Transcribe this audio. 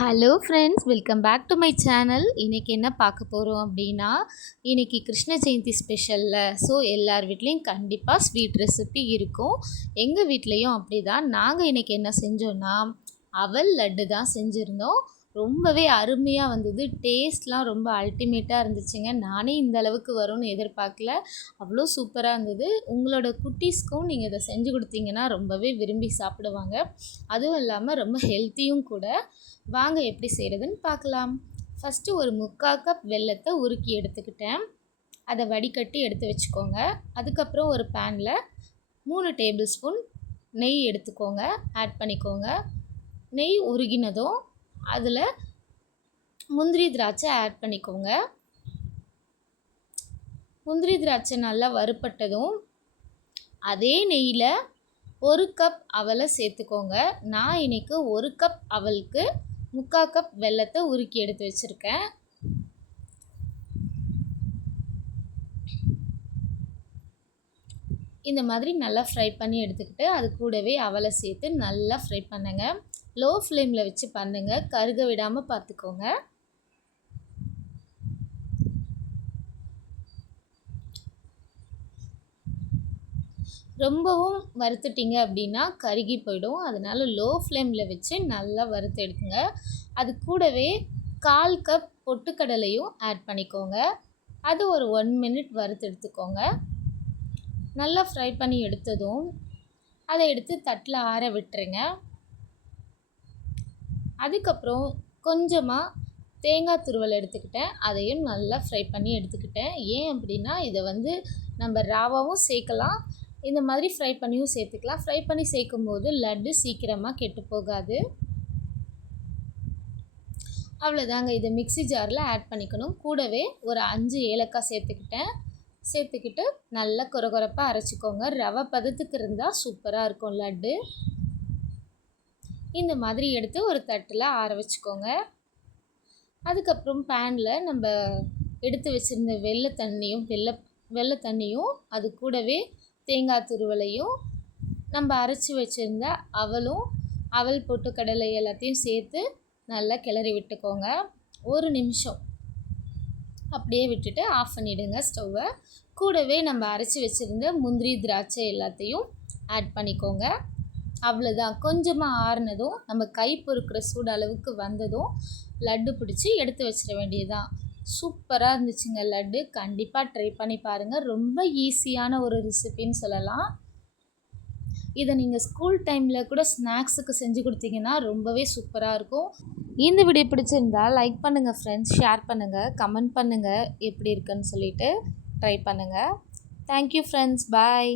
Hello friends, welcome back to my channel. இன்றைக்கி என்ன பார்க்க போகிறோம் அப்படின்னா, இன்றைக்கி கிருஷ்ண ஜெயந்தி ஸ்பெஷலில். ஸோ எல்லார் வீட்லேயும் கண்டிப்பாக ஸ்வீட் ரெசிபி இருக்கும். எங்கள் வீட்லேயும் அப்படி தான். நாங்கள் இன்றைக்கி என்ன செஞ்சோன்னா, அவல் லட்டு தான் செஞ்சுருந்தோம். ரொம்பவே அருமையாக வந்தது. டேஸ்ட்லாம் ரொம்ப அல்டிமேட்டாக இருந்துச்சுங்க. நானே இந்த அளவுக்கு வரும்னு எதிர்பார்க்கல. அவ்வளோ சூப்பராக இருந்தது. உங்களோட குட்டீஸ்க்கும் நீங்கள் இதை செஞ்சு கொடுத்தீங்கன்னா ரொம்பவே விரும்பி சாப்பிடுவாங்க. அதுவும் இல்லாமல் ரொம்ப ஹெல்த்தியும் கூட. வாங்க எப்படி செய்கிறதுன்னு பார்க்கலாம். ஃபஸ்ட்டு ஒரு 3/4 கப் வெல்லத்தை உருக்கி எடுத்துக்கிட்டேன். அதை வடிகட்டி எடுத்து வச்சுக்கோங்க. அதுக்கப்புறம் ஒரு பேனில் 3 டேபிள் ஸ்பூன் நெய் எடுத்துக்கோங்க, ஆட் பண்ணிக்கோங்க. நெய் உருகினதும் அதில் முந்திரி திராட்சை ஆட் பண்ணிக்கோங்க. முந்திரி திராட்சை நல்லா வறுபட்டதும் அதே நெய்யில் 1 கப் அவலை சேர்த்துக்கோங்க. நான் இன்றைக்கி 1 கப் அவலுக்கு 3/4 கப் வெல்லத்தை உருக்கி எடுத்து வச்சுருக்கேன். இந்த மாதிரி நல்லா ஃப்ரை பண்ணி எடுத்துக்கிட்டு அது கூடவே அவலை சேர்த்து நல்லா ஃப்ரை பண்ணுங்க. லோ ஃப்ளேமில் வச்சு பண்ணுங்கள், கருக விடாமல் பார்த்துக்கோங்க. ரொம்பவும் வறுத்துட்டிங்க அப்படின்னா கருகி போயிடும். அதனால் லோ ஃப்ளேமில் வச்சு நல்லா வறுத்து எடுத்துங்க. அது கூடவே 1/4 கப் பொட்டுக்கடலையும் ஆட் பண்ணிக்கோங்க. அது ஒரு 1 மினிட் வறுத்து எடுத்துக்கோங்க. நல்லா ஃப்ரை பண்ணி எடுத்ததும் அதை எடுத்து தட்டில் ஆற விட்டுருங்க. அதுக்கப்புறம் கொஞ்சமாக தேங்காய் துருவல் எடுத்துக்கிட்டேன். அதையும் நல்லா ஃப்ரை பண்ணி எடுத்துக்கிட்டேன். ஏன் அப்படின்னா இதை நம்ம ராவாவும் சேர்க்கலாம், இந்த மாதிரி ஃப்ரை பண்ணியும் சேர்த்துக்கலாம். ஃப்ரை பண்ணி சேர்க்கும்போது லட்டு சீக்கிரமாக கெட்டு போகாது. அவ்வளோதாங்க. இதை மிக்ஸி ஜாரில் ஆட் பண்ணிக்கணும். கூடவே ஒரு 5 ஏலக்காய் சேர்த்துக்கிட்டு நல்லா கொரகொரப்பாக அரைச்சிக்கோங்க. ரவை பதத்துக்கு இருந்தால் சூப்பராக இருக்கும் லட்டு. இந்த மாதிரி எடுத்து ஒரு தட்டில் ஆற வச்சுக்கோங்க. அதுக்கப்புறம் பேனில் நம்ம எடுத்து வச்சுருந்த வெள்ளை தண்ணியும் அது கூடவே தேங்காய் துருவலையும் நம்ம அரைச்சி வச்சுருந்த அவல் பொட்டுக்கடலை எல்லாத்தையும் சேர்த்து நல்லா கிளறி விட்டுக்கோங்க. 1 நிமிஷம் அப்படியே விட்டுட்டு ஆஃப் பண்ணிவிடுங்க ஸ்டவ்வை. கூடவே நம்ம அரைச்சி வச்சுருந்த முந்திரி திராட்சை எல்லாத்தையும் ஆட் பண்ணிக்கோங்க. அவ்வளோதான். கொஞ்சமாக ஆறுனதும் நம்ம கை பொறுக்கிற சூடு அளவுக்கு வந்ததும் லட்டு பிடிச்சி எடுத்து வச்சிட வேண்டியதுதான். சூப்பராக இருந்துச்சுங்க லட்டு. கண்டிப்பாக ட்ரை பண்ணி பாருங்கள். ரொம்ப ஈஸியான ஒரு ரெசிபின்னு சொல்லலாம். இதை நீங்கள் ஸ்கூல் டைமில் கூட ஸ்நாக்ஸுக்கு செஞ்சு கொடுத்தீங்கன்னா ரொம்பவே சூப்பராக இருக்கும். இந்த வீடியோ பிடிச்சிருந்தா லைக் பண்ணுங்கள் ஃப்ரெண்ட்ஸ், ஷேர் பண்ணுங்கள், கமெண்ட் பண்ணுங்கள் எப்படி இருக்குன்னு சொல்லிவிட்டு ட்ரை பண்ணுங்கள். தேங்க்யூ ஃப்ரெண்ட்ஸ், பாய்.